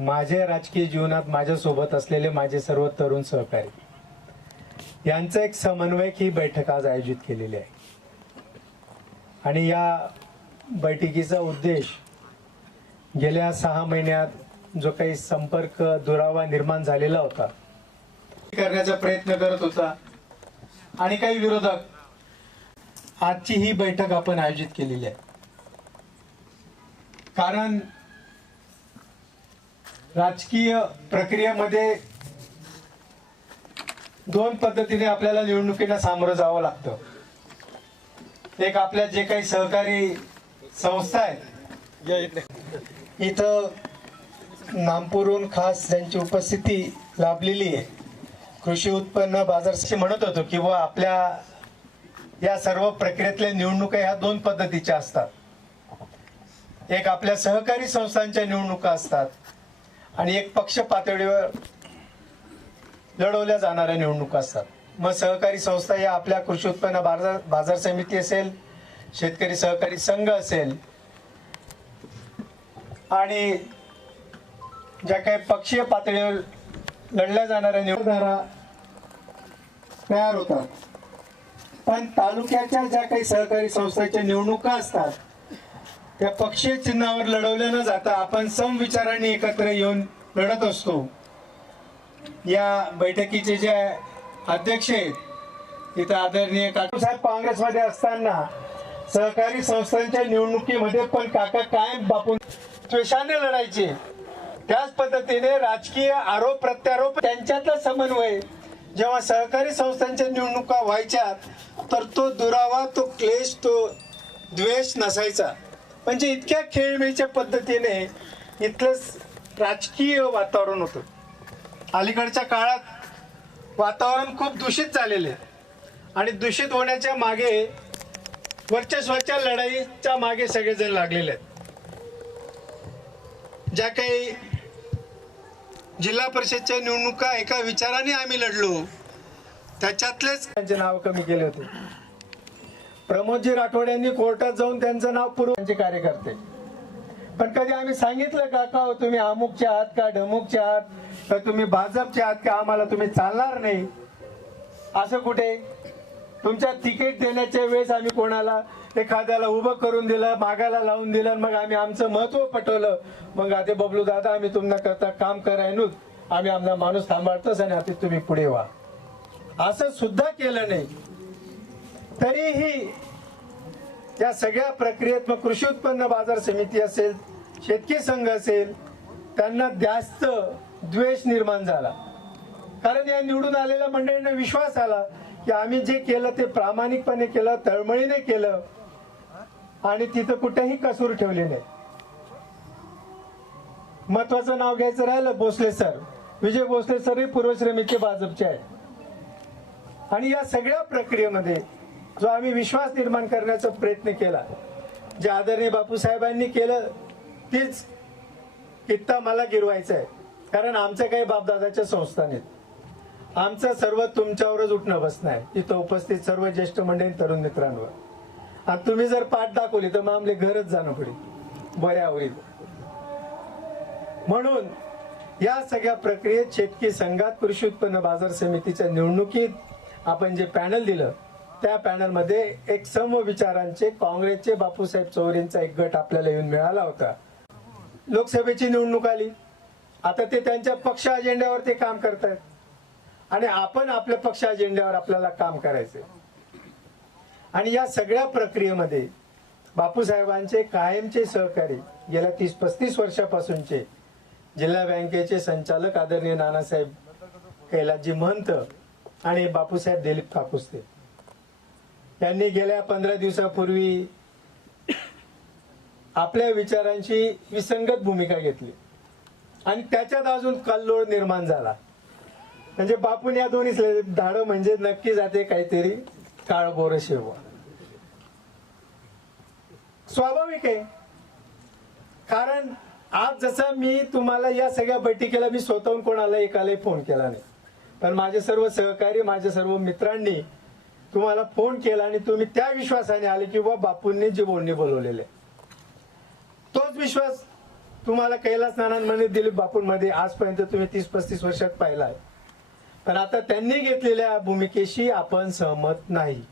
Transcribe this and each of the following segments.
माझ्या राजकीय जीवनात माझ्यासोबत असलेले माझे सर्व तरुण सहकारी यांचा एक समन्वयक ही बैठक आज आयोजित केलेली आहे आणि या बैठकीचा उद्देश गेल्या 6 महिन्यात जो काही संपर्क दुरावा निर्माण झालेला होता करण्याचा प्रयत्न करत होता आणि काही विरोधक आजची ही बैठक आपण आयोजित केलेली आहे। कारण राजकीय प्रक्रियेमध्ये 2 पद्धतीने आपल्याला निवडणुकीला सामोरं जावं लागतं। एक आपल्या जे काही सहकारी संस्था आहेत इथं नामपूरहून खास त्यांची उपस्थिती लाभलेली आहे। कृषी उत्पन्न बाजार म्हणत होतो की व आपल्या या सर्व प्रक्रियेतल्या निवडणुका ह्या 2 पद्धतीच्या असतात। एक आपल्या सहकारी संस्थांच्या निवडणुका असतात आणि एक पक्ष पातळीवर लढवल्या जाणाऱ्या निवडणुका असतात। मग सहकारी संस्था या आपल्या कृषी उत्पन्न बाजार समिती असेल, शेतकरी सहकारी संघ असेल आणि ज्या काही पक्षीय पातळीवर लढल्या जाणाऱ्या निवडणुका तयार होतात। पण तालुक्याच्या ज्या काही सहकारी संस्थांच्या निवडणुका असतात त्या पक्षीय चिन्हावर लढवल्या न जाता आपण समविचारांनी एकत्र येऊन लढत असतो। या बैठकीचे जे अध्यक्ष आहेत इथं आदरणीय काकासाहेब काँग्रेसमध्ये असताना सहकारी संस्थांच्या निवडणुकीमध्ये पण काका कायम बापून द्वेषाने लढायचे। त्याच पद्धतीने राजकीय आरोप प्रत्यारोप त्यांच्यातला समन्वय जेव्हा सहकारी संस्थांच्या निवडणुका व्हायच्या तर तो दुरावा, तो क्लेश, तो द्वेष नसायचा। म्हणजे इतक्या खेळमेळीच्या पद्धतीने इथलं राजकीय वातावरण होतं। अलीकडच्या काळात वातावरण खूप दूषित झालेले आणि दूषित होण्याच्या मागे वर्चस्वाच्या लढाईच्या मागे सगळेजण लागलेले आहेत। ज्या काही जिल्हा परिषदच्या निवडणुका एका विचाराने आम्ही लढलो त्याच्यातलेच त्यांचे नाव कमी केले होते। प्रमोदजी राठोड यांनी कोर्टात जाऊन त्यांचं नाव पूर्वचे कार्यकर्ते, पण कधी आम्ही सांगितलं का तुम्ही अमुकचे आहात का, ढमुकचे आहात का, तुम्ही भाजपचे आहात का, आम्हाला तुम्ही चालणार नाही असं कुठे? तुमच्या तिकीट देण्याच्या वेळेस आम्ही कोणाला एखाद्याला उभं करून दिलं, मागायला लावून दिलं, मग आम्ही आमचं महत्व पटवलं, मग आता बबलू दादा आम्ही तुम्हाला करता काम करायनूच, आम्ही आमचा माणूस सांभाळतोच आणि आता तुम्ही पुढे व्हा असं सुद्धा केलं नाही। तरीही या सगळ्या प्रक्रियेत मग कृषी उत्पन्न बाजार समिती असेल, शेतकरी संघ असेल, त्यांना जास्त द्वेष निर्माण झाला। कारण या निवडून आलेल्या मंडळींना विश्वास आला की आम्ही जे केलं ते प्रामाणिकपणे केलं, तळमळीने केलं आणि तिथं कुठेही कसूर ठेवली नाही। महत्वाचं नाव घ्यायचं राहिलं भोसले सर, विजय भोसले सर हे पूर्वश्रमीचे भाजपचे आहेत आणि या सगळ्या प्रक्रियेमध्ये जो आम्ही विश्वास निर्माण करण्याचा प्रयत्न केला, जे आदरणीय बापूसाहेबांनी केलं तीच कित्ता मला गिरवायचा आहे। कारण आमच्या काही बापदादाच्या संस्था नाहीत, आमचं सर्व तुमच्यावरच उठणं बसणं आहे। इथं उपस्थित सर्व ज्येष्ठ मंडळी, तरुण मित्रांवर, आणि तुम्ही जर पाठ दाखवली तर मग आमले घरच जाणं पडेल बऱ्यावरील। म्हणून या सगळ्या प्रक्रियेत शेतकरी संघात कृषी उत्पन्न बाजार समितीच्या निवडणुकीत आपण जे पॅनल दिलं त्या पॅनल मध्ये एक समविचारांचे काँग्रेसचे बापूसाहेब चौधरींचा एक गट आपल्याला येऊन मिळाला होता। लोकसभेची निवडणूक आली, आता ते त्यांच्या पक्ष अजेंड्यावर ते काम करतायत आणि आपण आपल्या पक्ष अजेंड्यावर आपल्याला काम करायचंय। आणि या सगळ्या प्रक्रियेमध्ये बापूसाहेबांचे कायमचे सहकारी गेल्या 30-35 वर्षापासूनचे जिल्हा बँकेचे संचालक आदरणीय नानासाहेब कैलासजी महंत आणि बापूसाहेब दिलीप काकुस्ते यांनी गेल्या 15 दिवसापूर्वी आपल्या विचारांची विसंगत भूमिका घेतली आणि त्याच्यात अजून कल्लोळ निर्माण झाला। म्हणजे बापून या दोन्ही धाडं म्हणजे नक्की जाते काहीतरी काळबोर शिरवा, स्वाभाविक आहे। कारण आज जसं मी तुम्हाला या सगळ्या बैठकीला मी स्वतःहून कोणाला एकालाही फोन केला नाही, पण माझे सर्व सहकारी, माझ्या सर्व मित्रांनी तुम्हाला फोन केला आणि तुम्ही त्या विश्वासाने आले की बापूंनी जी बोलणी बोलवलेले तोच विश्वास तुम्हाला कैलास नानांमध्ये दिलीप बापूंमध्ये आजपर्यंत तुम्ही 30-35 वर्षात पाहिला आहे, पण आता त्यांनी घेतलेल्या भूमिकेशी आपण सहमत नाही.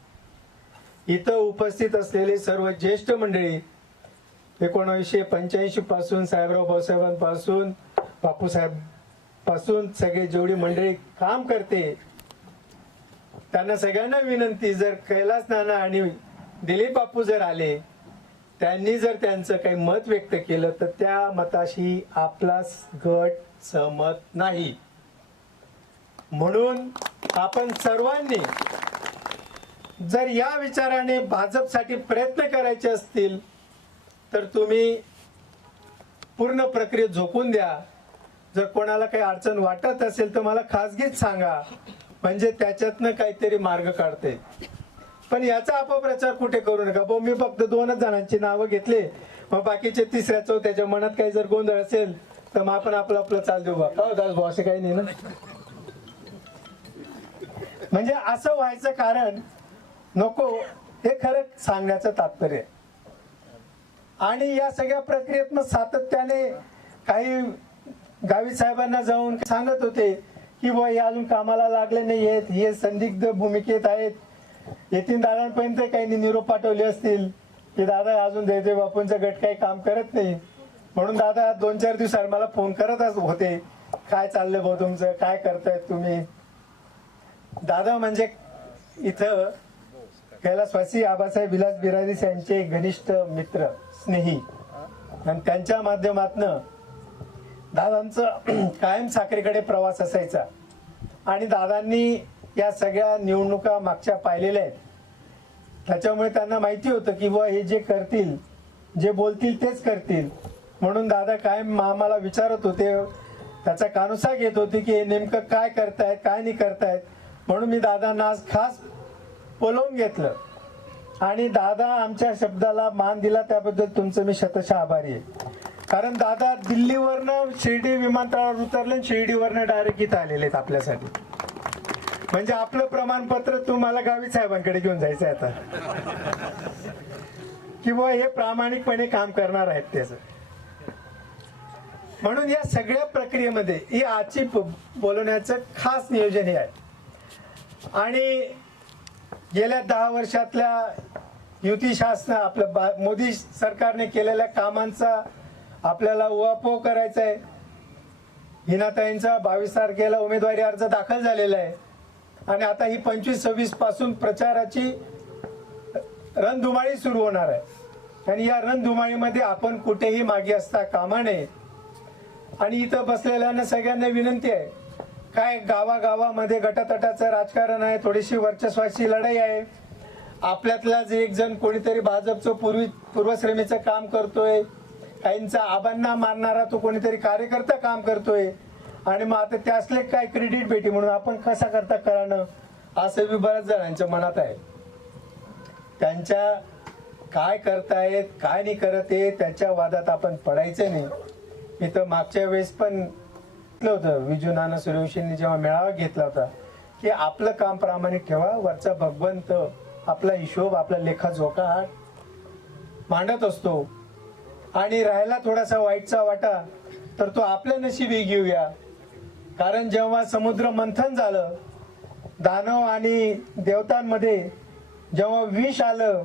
इथं उपस्थित असलेले सर्व ज्येष्ठ मंडळी 1985 पासून साहेबराव भाऊसाहेबांपासून बापूसाहेब पासून सगळे जेवढी मंडळी काम करते त्यांना सगळ्यांना विनंती, जर कैलास नाना आणि दिलीप बापू जर आले, त्यांनी जर त्यांचं काही मत व्यक्त केलं तर त्या मताशी आपला गट सहमत नाही. म्हणून आपण सर्वांनी जर या विचाराने भाजपसाठी प्रयत्न करायचे असतील तर तुम्ही पूर्ण प्रक्रियेत झोकून द्या. जर कोणाला काही अडचण वाटत असेल तर मला खासगीत सांगा, म्हणजे त्याच्यातनं काहीतरी मार्ग काढते. पण याचा अपप्रचार कुठे करू नका. भाऊ मी फक्त 2च जणांची नावं घेतले, मग बाकीचे 3ऱ्या 4थ्याच्या मनात काही जर गोंधळ असेल तर मग आपण आपलं चाल देऊ बा. दास भाऊ असं काही नाही ना. म्हणजे असं व्हायचं कारण नको, हे खरं सांगण्याचं तात्पर्य आहे. आणि या सगळ्या प्रक्रियेत मग सातत्याने काही गावी साहेबांना जाऊन सांगत होते की बुवा हे अजून कामाला लागले नाही आहेत, हे संदिग्ध भूमिकेत आहेत. येतीन दादांपर्यंत काही निरोप पाठवले असतील की दादा अजून जयदेव बापूंचा गट काही काम करत नाही, म्हणून दादा 2-4 दिवसात मला फोन करत होते, काय चाललंय भाऊ तुमचं, काय करतायत तुम्ही. दादा म्हणजे इथं कैलासवासी आबासाहेब विलास बिरादीस यांचे घनिष्ठ मित्र स्नेही, आणि त्यांच्या माध्यमातनं दादांचं कायम साखरेकडे प्रवास असायचा. आणि दादांनी या सगळ्या निवडणुका मागच्या पाहिलेल्या आहेत, त्याच्यामुळे त्यांना माहिती होतं की बुवा हे जे करतील, जे बोलतील तेच करतील. म्हणून दादा कायम आम्हाला विचारत होते, त्याचा कानुसा घेत होते की हे नेमकं काय करतायत काय नाही करतायत. म्हणून मी दादांना आज खास बोलवून घेतलं आणि दादा आमच्या शब्दाला मान दिला, त्याबद्दल तुमचं मी शतशः आभारी आहे. कारण दादा दिल्लीवरनं शिर्डी विमानतळावर उतरले, शिर्डीवरनं डायरेक्ट इथं आलेले आहेत आपल्यासाठी. म्हणजे आपलं प्रमाणपत्र तुम्हाला गावी साहेबांकडे घेऊन जायचं आहे आता, किंवा हे प्रामाणिकपणे काम करणार आहेत त्याचं. म्हणून या सगळ्या प्रक्रियेमध्ये ही आजची बोलवण्याचं खास नियोजन हे आहे. आणि गेल्या 10 वर्षातल्या युती शासन आपल्या मोदी सरकारने केलेल्या कामांचा आपल्याला उहापोह करायचा आहे. हिनाताईंचा 22 तारखेला उमेदवारी अर्ज दाखल झालेला आहे आणि आता ही 25-26 पासून प्रचाराची रणधुमाळी सुरू होणार आहे. आणि या रणधुमाळीमध्ये आपण कुठेही मागे असता कामा नये. आणि इथं बसलेल्यांना सगळ्यांना विनंती आहे, काय गावागावामध्ये गटातटाचं राजकारण आहे, थोडीशी वर्चस्वाची लढाई आहे. आपल्यातला जे एक जण कोणीतरी भाजपचं पूर्वश्रेमीचं काम करतोय, काहींचा आबांना मारणारा तो कोणीतरी कार्यकर्ता काम करतोय, आणि मग आता त्यासले काय क्रेडिट भेटी म्हणून आपण कसा करता कळणं, असं बी बऱ्याच जणांच्या मनात आहे. त्यांच्या काय करतायत काय नाही करत आहे त्याच्या वादात आपण पडायचं नाही. मी तर मागच्या वेळेस पण होतं, विजू नाना सूर्यवंशींनी जेव्हा मेळावा घेतला होता की आपलं काम प्रामाणिक ठेवा, वरचा भगवंत आपला हिशोब आपला लेखाजोखा मांडत असतो. आणि राहिला थोडासा वाईटचा वाटा तर तो आपल्या नशिबी घेऊया. कारण जेव्हा समुद्र मंथन झालं, दानव आणि देवतांमध्ये जेव्हा विष आलं,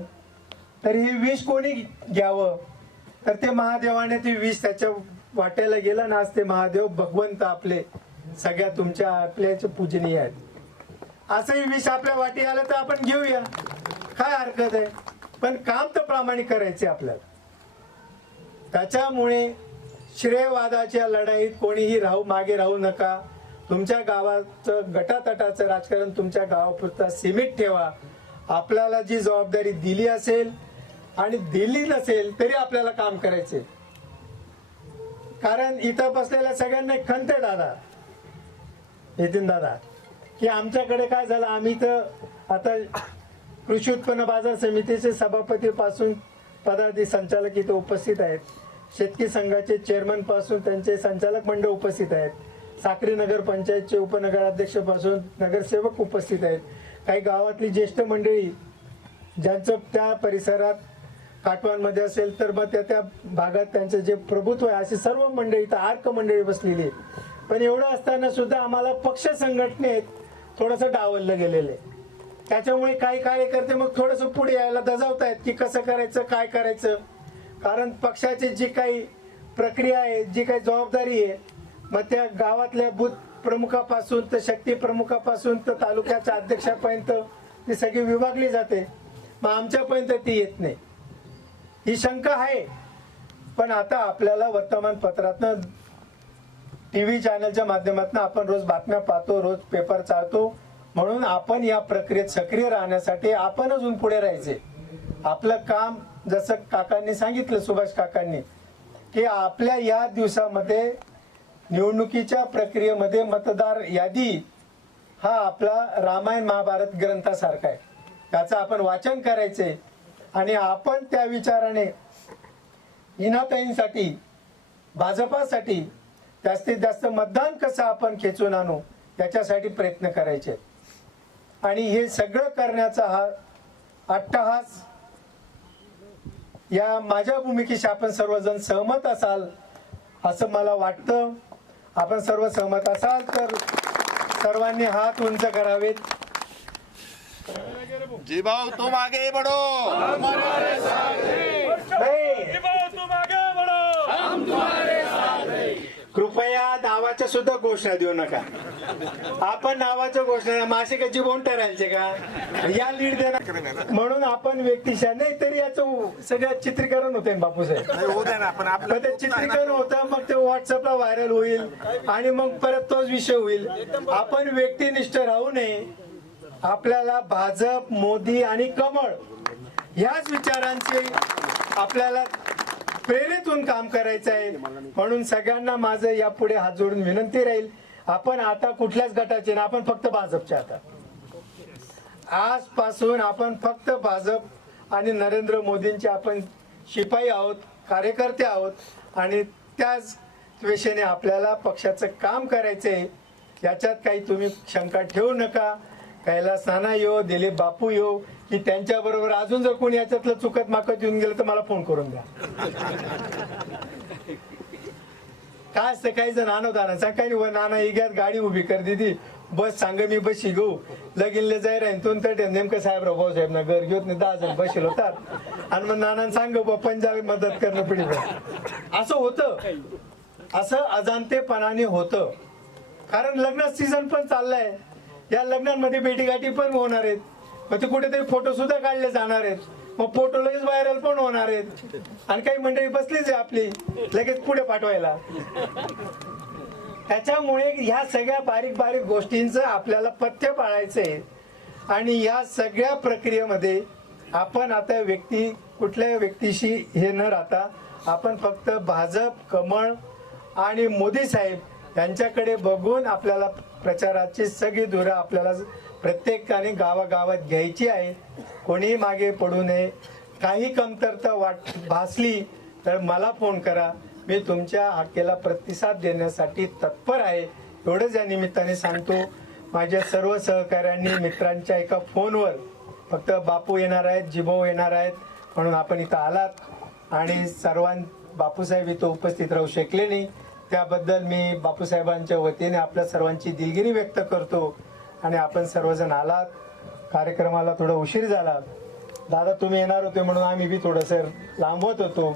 तर हे विष कोणी घ्यावं, तर ते महादेवाने ते विष त्याच्या वाट्याला गेलं ना. आज ते महादेव भगवंत आपले सगळ्या तुमच्या आपल्याचे पूजनीय आहेत. असंही विष आपल्या वाटी आलं तर आपण घेऊया, काय हरकत आहे. पण काम तर प्रामाणिक करायचे आपल्याला. त्याच्यामुळे श्रेयवादाच्या लढाईत कोणीही मागे राहू नका. तुमच्या गावाचं गटातटाचं राजकारण तुमच्या गावापुरता सीमित ठेवा. आपल्याला जी जबाबदारी दिली असेल आणि दिली नसेल तरी आपल्याला काम करायचे. कारण इथं बसलेल्या सगळ्यांना खंत आहे दादा, नितीन दादा, की आमच्याकडे काय झालं, आम्ही तर आता कृषी उत्पन्न बाजार समितीचे सभापती पासून पदाधिकारी संचालक इथे उपस्थित आहेत, शेतकरी संघाचे चेअरमन पासून त्यांचे संचालक मंडळ उपस्थित आहेत, साक्री नगर पंचायतचे उपनगराध्यक्ष पासून नगरसेवक उपस्थित आहेत, काही गावातली ज्येष्ठ मंडळी ज्यांचं त्या परिसरात काटवांमध्ये असेल तर मग त्या भागात त्यांचं जे प्रभुत्व आहे, अशी सर्व मंडळी इथं आर्क मंडळी बसलेली आहे. पण एवढं असताना सुद्धा आम्हाला पक्ष संघटनेत थोडंसं डावललं गेलेलं आहे. त्याच्यामुळे काही कार्यकर्ते मग थोडंसं पुढे यायला दजावतायत की कसं करायचं, काय करायचं. कारण पक्षाची जी काही प्रक्रिया आहे, जी काही जबाबदारी आहे, मग त्या गावातल्या बूथ प्रमुखापासून तर शक्ती प्रमुखापासून तर तालुक्याच्या अध्यक्षापर्यंत ती सगळी विभागली जाते. मग आमच्यापर्यंत ती येत नाही, ही शंका आहे. पण आता आपल्याला वर्तमानपत्रातनं, टीव्ही चॅनलच्या माध्यमातून आपण रोज बातम्या पाहतो, रोज पेपर चालतो, म्हणून आपण या प्रक्रियेत सक्रिय राहण्यासाठी आपण अजून पुढे राहायचे. आपलं काम जसं काकांनी सांगितलं, सुभाष काकांनी, की आपल्या या दिवसामध्ये निवडणुकीच्या प्रक्रियेमध्ये मतदार यादी हा आपला रामायण महाभारत ग्रंथासारखा आहे. त्याचं आपण वाचन करायचे आणि आपण त्या विचाराने इनाताईंसाठी, भाजपासाठी जास्तीत जास्त मतदान कसं आपण खेचून आणू त्याच्यासाठी प्रयत्न करायचे. आणि हे सगळं करण्याचा हा अट्टहास, या माझ्या भूमिकेशी आपण सर्वजण सहमत असाल असं मला वाटतं. आपण सर्व सहमत असाल तर सर्वांनी हात उंच करावेत. जी भाऊ तुम आगे बढ़ो, हमारे साथ हैं। जी भाऊ तुम आगे बढ़ो, हम तुम्हारे साथ हैं। कृपया नावाच्या सुद्धा घोषणा देऊ नका. आपण नावाच्या घोषणा मासिकाची बोन ठरायचे का, या लीड देणार म्हणून आपण व्यक्तिशा नाही तरी याचं सगळं चित्रीकरण होते बापूसाहेब. ते चित्रीकरण होतं, मग ते व्हॉट्सअपला व्हायरल होईल आणि मग परत तोच विषय होईल. आपण व्यक्तिनिष्ठ राहू नये. आपल्याला भाजप, मोदी आणि कमळ ह्याच विचारांचे आपल्याला प्रेरित होऊन काम करायचं आहे. म्हणून सगळ्यांना माझं यापुढे हात जोडून विनंती राहील, आपण आता कुठल्याच गटाचे ना, आपण फक्त भाजपचे. आता आजपासून आपण फक्त भाजप आणि नरेंद्र मोदींचे आपण शिपाई आहोत, कार्यकर्ते आहोत आणि त्याच त्वेषेने आपल्याला पक्षाचं काम करायचंय. याच्यात काही तुम्ही शंका ठेवू नका. कैलास नाना येऊ, दिलीप बापू येऊ, की त्यांच्या बरोबर अजून जर कोणी याच्यातलं चुकत माकत येऊन गेलं तर मला फोन करून द्या. काय असतं, काही जण आणवताना काही नाना इग्यात गाडी उभी कर दिदी, बस सांग मी बशी घेऊ लगीनले जाय राहीन तर नेमकं साहेबराव भाऊसाहेब ना घर घेऊन 10 जण बसेल होतात आणि मग नाना सांग पंजाबी मदत करणं पिढी असं होतं. असं अजाणतेपणाने होतं. कारण लग्न सीझन पण चाललाय, या लग्नांमध्ये भेटीगाठी पण होणार आहेत. मग ते कुठेतरी फोटो सुद्धा काढले जाणार आहेत. मग फोटो लगेच व्हायरल पण होणार आहेत आणि काही मंडळी बसलीच आहे आपली लगेच पुढे पाठवायला. त्याच्यामुळे ह्या सगळ्या बारीक बारीक गोष्टींचं आपल्याला पथ्य पाळायचंय. आणि या सगळ्या प्रक्रियेमध्ये आपण आता कुठल्या व्यक्तीशी हे न राहता आपण फक्त भाजप, कमळ आणि मोदी साहेब यांच्याकडे बघून आपल्याला प्रचाराची सगळी धुरं आपल्याला प्रत्येकाने गावागावात घ्यायची आहे. कोणीही मागे पडू नये. काही कमतरता भासली तर मला फोन करा, मी तुमच्या हाकेला प्रतिसाद देण्यासाठी तत्पर आहे. एवढंच या निमित्ताने सांगतो. माझ्या सर्व सहकाऱ्यांनी मित्रांच्या एका फोनवर फक्त बापू येणार आहेत, जिभाऊ येणार आहेत म्हणून आपण इथं आलात आणि बापूसाहेब इथं उपस्थित राहू शकले नाही, त्याबद्दल मी बापूसाहेबांच्या वतीने आपल्या सर्वांची दिलगिरी व्यक्त करतो. आणि आपण सर्वजण आलात. कार्यक्रमाला थोडा उशीर झाला. दादा तुम्ही येणार होते म्हणून आम्ही बी थोडंसं लांबवत होतो.